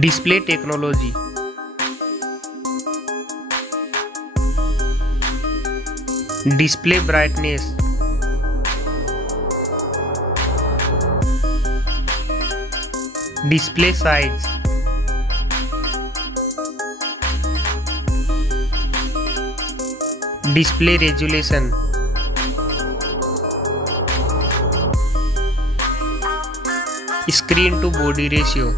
Display technology. Display brightness. Display size. Display resolution. Screen to body ratio.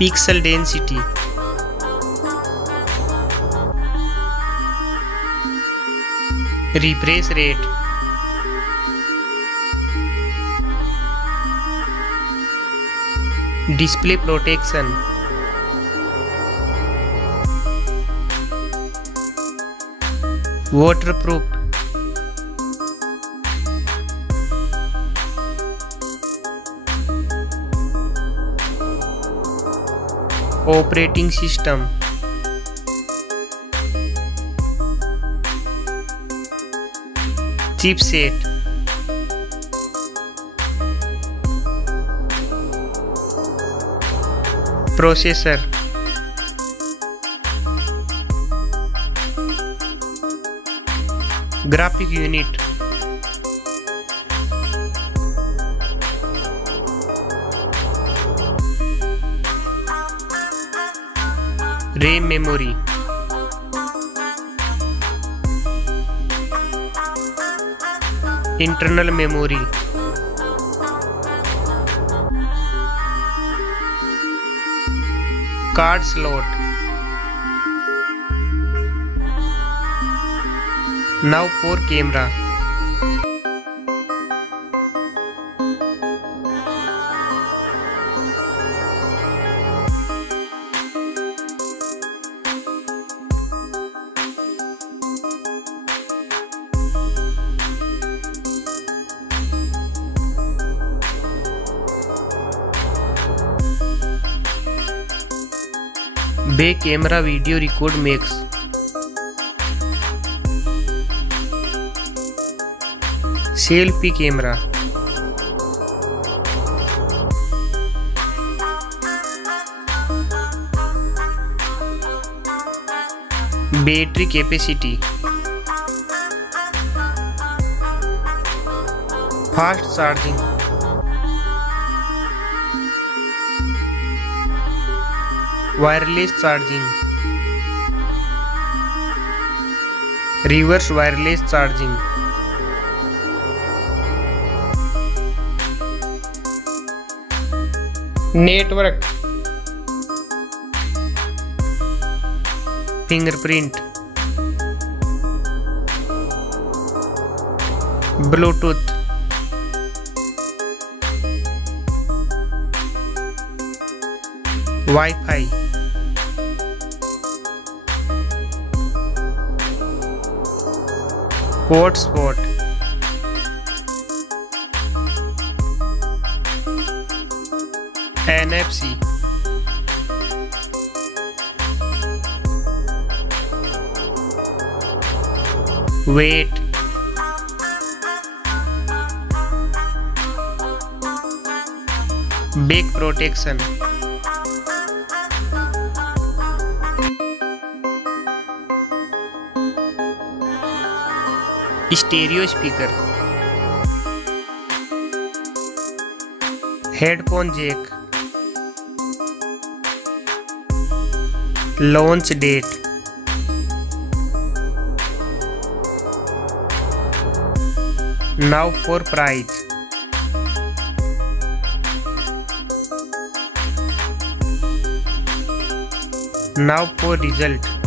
Pixel density. Refresh rate. Display protection. Waterproof. Operating system. Chipset. Processor. Graphic unit. RAM memory. Internal memory. Card slot. Now for camera. Back camera video record makes. Selfie camera. Battery capacity. Fast charging. Wireless charging. Reverse wireless charging. Network. Fingerprint. Bluetooth. Wi-Fi. Hotspot. NFC. Weight. Back protection. Stereo speaker. Headphone jack. Launch date. Now for price. Now for result.